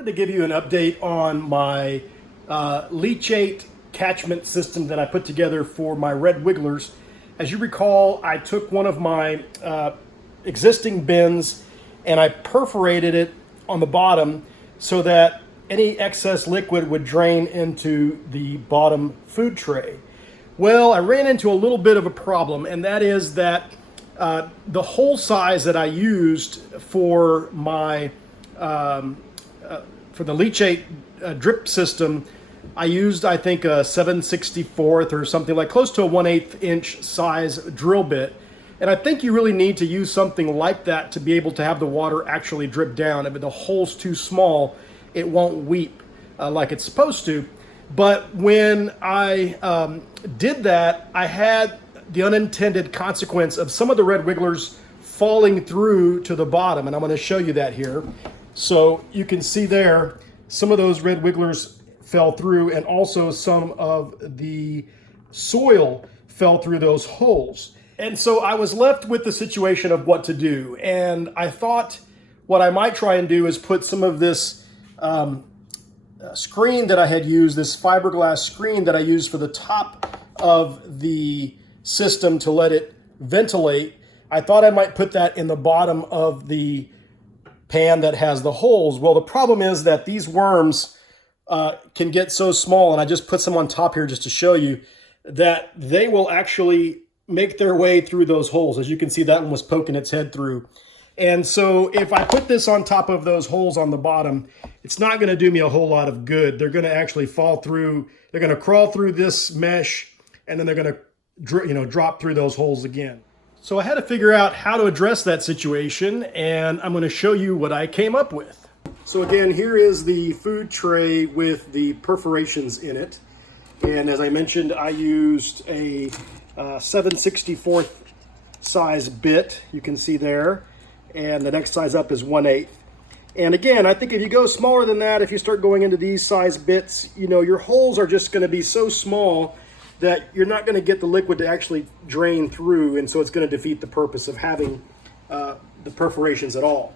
wanted to give you an update on my leachate catchment system that I put together for my red wigglers. As you recall, I took one of my existing bins and I perforated it on the bottom so that any excess liquid would drain into the bottom food tray. Well, I ran into a little bit of a problem, and that is that the hole size that I used for my for the leachate drip system, I used, I think, a 7/64 or something, like close to a 1/8 inch size drill bit. And I think you really need to use something like that to be able to have the water actually drip down. If the hole's too small, it won't weep like it's supposed to. But when I did that, I had the unintended consequence of some of the red wigglers falling through to the bottom. And I'm going to show you that here. So you can see there, some of those red wigglers fell through, and also some of the soil fell through those holes. And so I was left with the situation of what to do. And I thought what I might try and do is put some of this screen that I had used, this fiberglass screen that I used for the top of the system to let it ventilate. I thought I might put that in the bottom of the pan that has the holes. Well, the problem is that these worms can get so small, and I just put some on top here just to show you, that they will actually make their way through those holes. As you can see, that one was poking its head through. And so if I put this on top of those holes on the bottom, it's not going to do me a whole lot of good. They're going to actually fall through, they're going to crawl through this mesh, and then they're going to drop through those holes again. So I had to figure out how to address that situation, and I'm going to show you what I came up with. So again, here is the food tray with the perforations in it. And as I mentioned, I used a 7/64 size bit, you can see there. And the next size up is 1/8. And again, I think if you go smaller than that, if you start going into these size bits, your holes are just going to be so small that you're not going to get the liquid to actually drain through, and so it's going to defeat the purpose of having the perforations at all.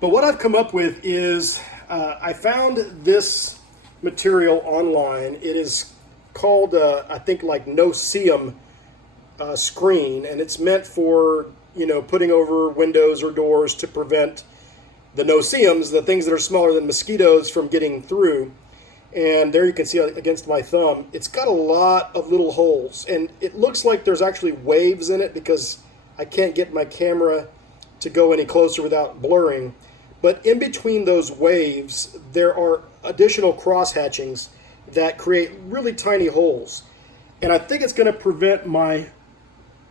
But what I've come up with is, I found this material online. It is called, I think, like no-seam screen, and it's meant for putting over windows or doors to prevent the no-seams, the things that are smaller than mosquitoes, from getting through. And there you can see against my thumb, it's got a lot of little holes, and it looks like there's actually waves in it because I can't get my camera to go any closer without blurring. But in between those waves, there are additional cross hatchings that create really tiny holes. And I think it's going to prevent my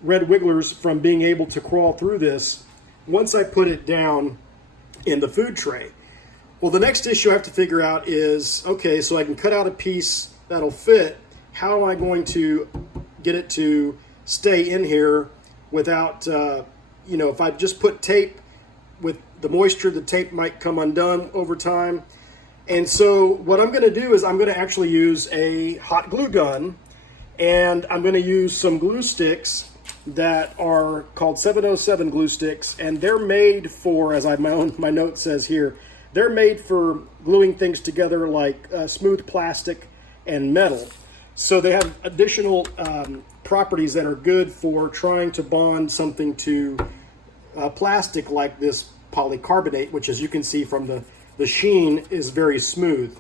red wigglers from being able to crawl through this once I put it down in the food tray. Well, the next issue I have to figure out is, okay, so I can cut out a piece that'll fit. How am I going to get it to stay in here without, if I just put tape, with the moisture, the tape might come undone over time. And so what I'm going to do is I'm going to actually use a hot glue gun, and I'm going to use some glue sticks that are called 707 glue sticks, and they're made for, as my note says here, they're made for gluing things together like smooth plastic and metal. So they have additional properties that are good for trying to bond something to plastic, like this polycarbonate, which, as you can see from the sheen, is very smooth.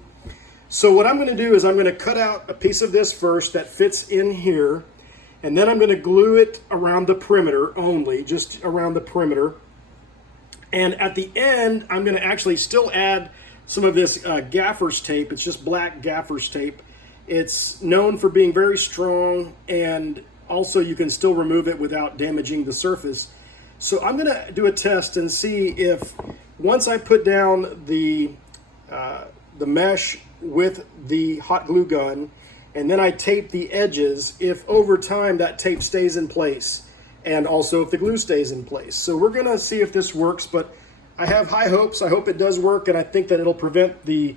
So what I'm going to do is I'm going to cut out a piece of this first that fits in here, and then I'm going to glue it around the perimeter only, just around the perimeter. And at the end, I'm going to actually still add some of this gaffer's tape. It's just black gaffer's tape. It's known for being very strong, and also you can still remove it without damaging the surface. So I'm going to do a test and see if, once I put down the mesh with the hot glue gun, and then I tape the edges, if over time that tape stays in place, and also if the glue stays in place. So we're going to see if this works, but I have high hopes. I hope it does work, and I think that it'll prevent the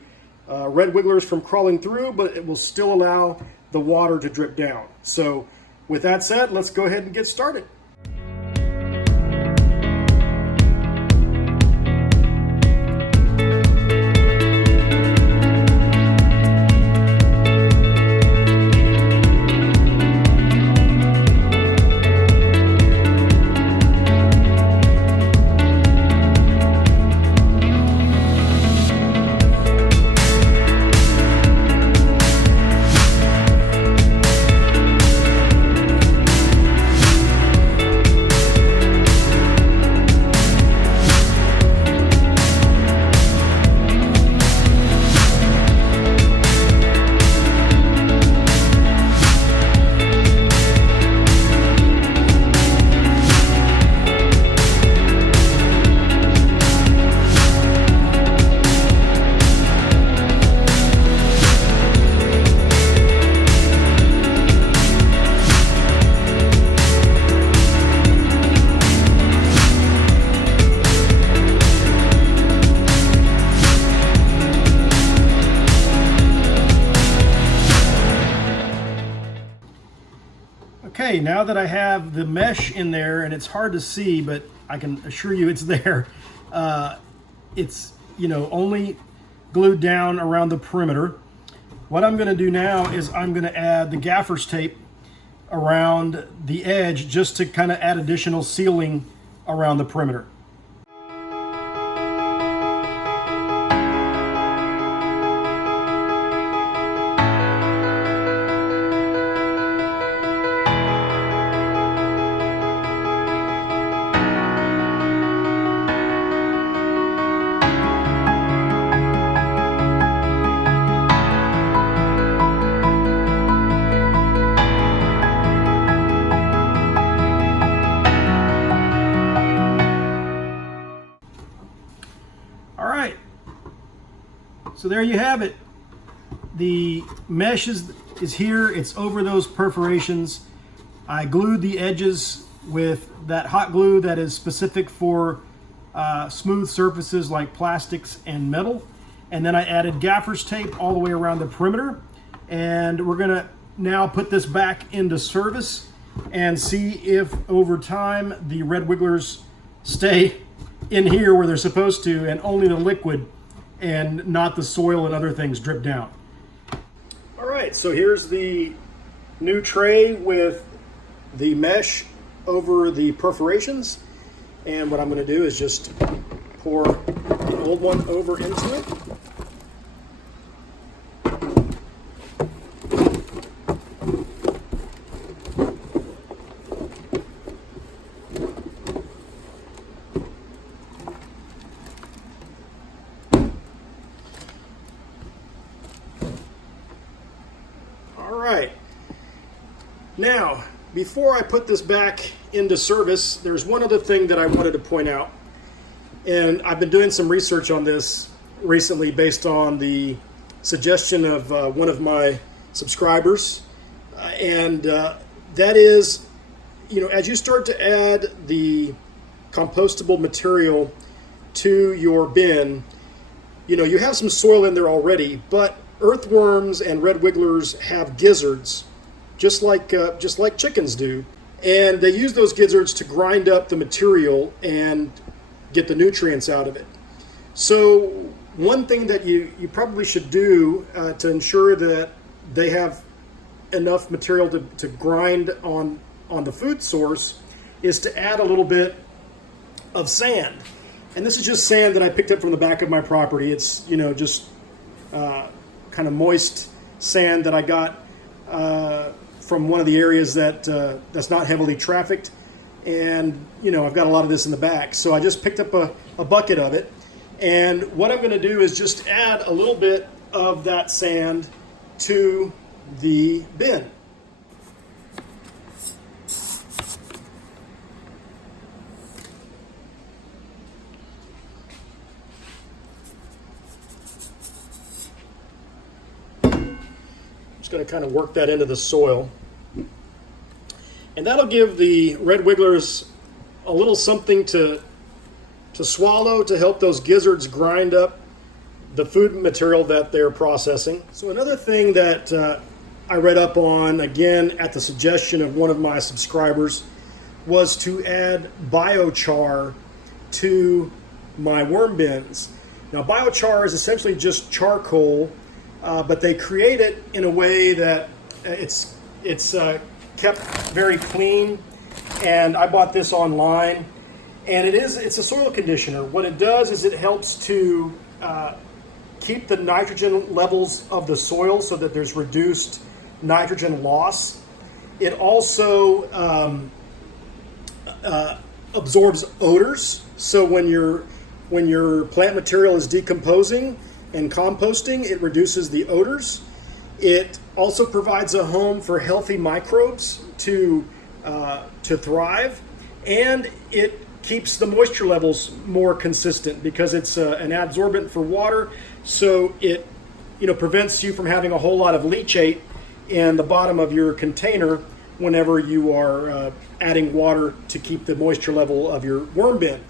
red wigglers from crawling through, but it will still allow the water to drip down. So with that said, let's go ahead and get started. Okay, now that I have the mesh in there, and it's hard to see, but I can assure you it's there. It's, you know, only glued down around the perimeter. What I'm going to do now is I'm going to add the gaffer's tape around the edge just to kind of add additional sealing around the perimeter. All right, so there you have it. The mesh is here. It's over those perforations. I glued the edges with that hot glue that is specific for smooth surfaces like plastics and metal. And then I added gaffer's tape all the way around the perimeter. And we're gonna now put this back into service and see if over time the red wigglers stay in here where they're supposed to, and only the liquid and not the soil and other things drip down. All right, so here's the new tray with the mesh over the perforations. And what I'm going to do is just pour the old one over into it. All right. Now, before I put this back into service, there's one other thing that I wanted to point out. And I've been doing some research on this recently based on the suggestion of one of my subscribers. That is, you know, as you start to add the compostable material to your bin, you know, you have some soil in there already, but earthworms and red wigglers have gizzards, just like chickens do. And they use those gizzards to grind up the material and get the nutrients out of it. So one thing that you probably should do to ensure that they have enough material to grind on the food source is to add a little bit of sand. And this is just sand that I picked up from the back of my property. It's, you know, just kind of moist sand that I got from one of the areas that's not heavily trafficked. And, you know, I've got a lot of this in the back. So I just picked up a bucket of it. And what I'm going to do is just add a little bit of that sand to the bin. Going to kind of work that into the soil, and that'll give the red wigglers a little something to swallow to help those gizzards grind up the food material that they're processing. So another thing that I read up on, again at the suggestion of one of my subscribers, was to add biochar to my worm bins. Now, biochar is essentially just charcoal, but they create it in a way that it's kept very clean. And I bought this online, and it's a soil conditioner. What it does is it helps to keep the nitrogen levels of the soil so that there's reduced nitrogen loss. It also absorbs odors. So when your plant material is decomposing and composting, it reduces the odors. It also provides a home for healthy microbes to thrive, and it keeps the moisture levels more consistent because it's an adsorbent for water. So it, you know, prevents you from having a whole lot of leachate in the bottom of your container whenever you are adding water to keep the moisture level of your worm bin.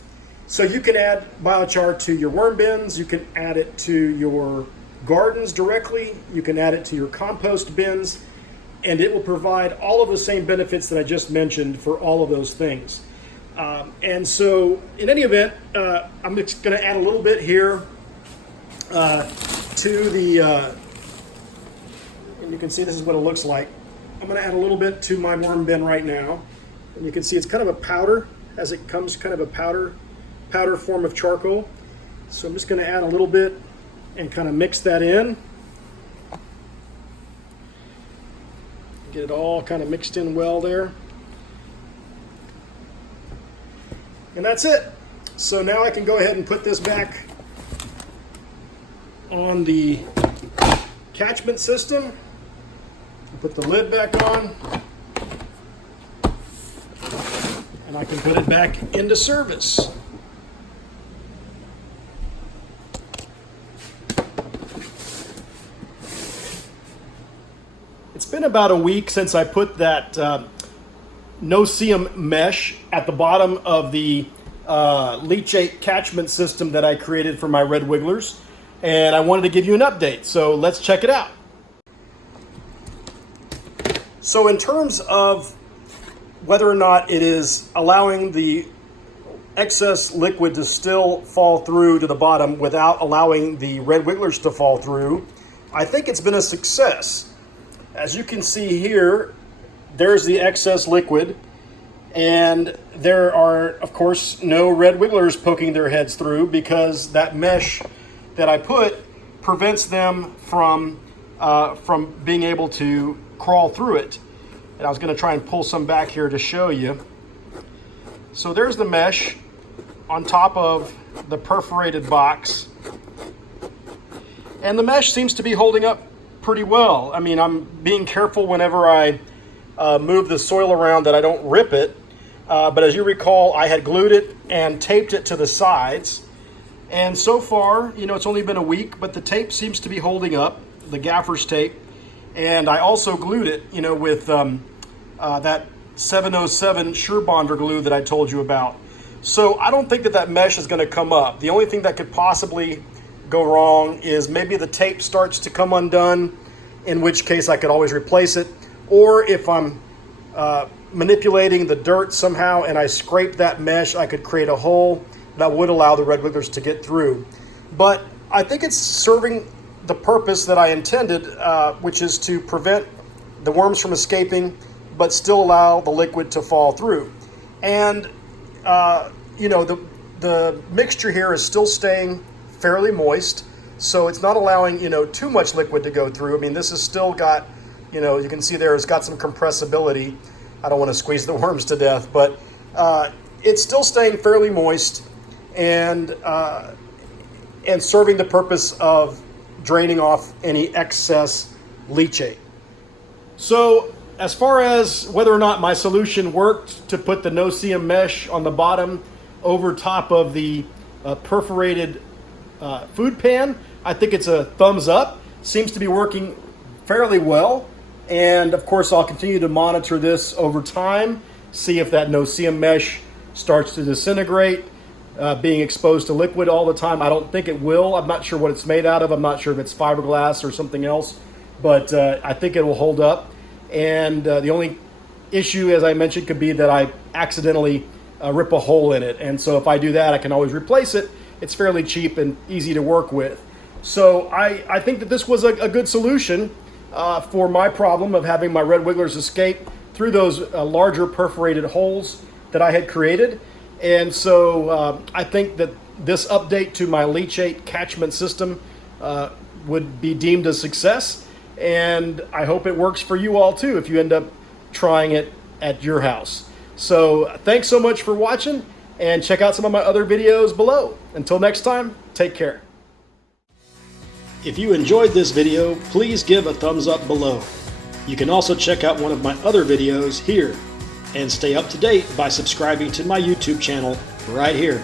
So you can add biochar to your worm bins, you can add it to your gardens directly, you can add it to your compost bins, and it will provide all of the same benefits that I just mentioned for all of those things. And so in any event, I'm just going to add a little bit here to the, and you can see this is what it looks like. I'm going to add a little bit to my worm bin right now. And you can see it's kind of a powder, as it comes kind of a powder form of charcoal. So I'm just going to add a little bit and kind of mix that in. Get it all kind of mixed in well there. And that's it. So now I can go ahead and put this back on the catchment system. Put the lid back on. And I can put it back into service. It's been about a week since I put that no-seam mesh at the bottom of the Leachate Catchment system that I created for my red wigglers, and I wanted to give you an update, so let's check it out. So in terms of whether or not it is allowing the excess liquid to still fall through to the bottom without allowing the red wigglers to fall through, I think it's been a success. As you can see here, there's the excess liquid, and there are, of course, no red wigglers poking their heads through because that mesh that I put prevents them from being able to crawl through it. And I was going to try and pull some back here to show you. So there's the mesh on top of the perforated box, and the mesh seems to be holding up pretty well. I mean, I'm being careful whenever I move the soil around that I don't rip it. But as you recall, I had glued it and taped it to the sides. And so far, you know, it's only been a week, but the tape seems to be holding up, the gaffer's tape. And I also glued it, you know, with that 707 SureBonder glue that I told you about. So I don't think that that mesh is going to come up. The only thing that could possibly go wrong is maybe the tape starts to come undone, in which case I could always replace it. Or if I'm manipulating the dirt somehow and I scrape that mesh, I could create a hole that would allow the red wigglers to get through. But I think it's serving the purpose that I intended, which is to prevent the worms from escaping, but still allow the liquid to fall through. And you know, the mixture here is still staying fairly moist, so it's not allowing, you know, too much liquid to go through. I mean, this has still got, you know, you can see there it's got some compressibility. I don't want to squeeze the worms to death, but it's still staying fairly moist and serving the purpose of draining off any excess leachate. So as far as whether or not my solution worked to put the no-seam mesh on the bottom over top of the perforated food pan, I think it's a thumbs up. Seems to be working fairly well. And of course, I'll continue to monitor this over time, see if that no-seam mesh starts to disintegrate, being exposed to liquid all the time. I don't think it will. I'm not sure what it's made out of. I'm not sure if it's fiberglass or something else, but I think it will hold up. And the only issue, as I mentioned, could be that I accidentally rip a hole in it. And so if I do that, I can always replace it. It's fairly cheap and easy to work with. So I think that this was a good solution for my problem of having my red wigglers escape through those larger perforated holes that I had created. And so I think that this update to my Leachate Catchment system would be deemed a success. And I hope it works for you all too if you end up trying it at your house. So thanks so much for watching, and check out some of my other videos below. Until next time, take care. If you enjoyed this video, please give a thumbs up below. You can also check out one of my other videos here, and stay up to date by subscribing to my YouTube channel right here.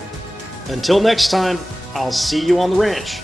Until next time, I'll see you on the ranch.